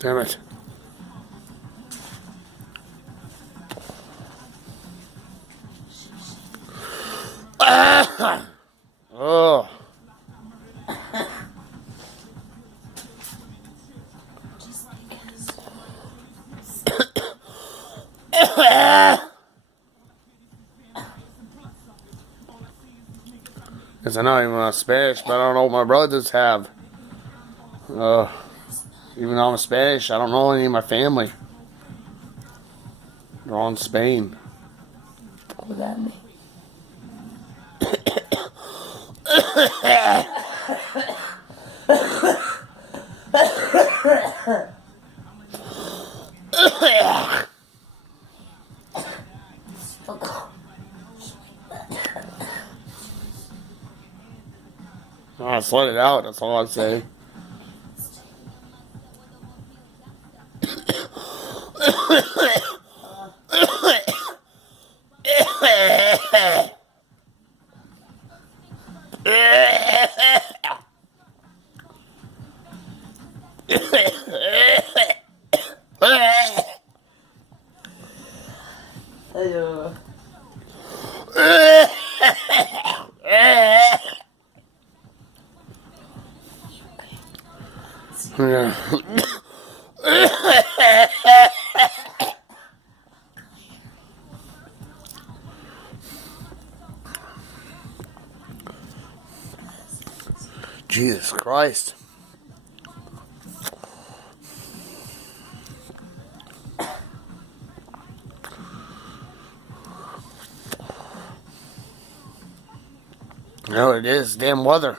Damn it. Oh. Because I know even Spanish, but I don't know what my brothers have. Even though I'm Spanish, I don't know any of my family. They're all in Spain. What does that mean? Oh, just let it out, that's all I'd say. Aduh. Yeah. Jesus Christ. You know what it is? Damn weather.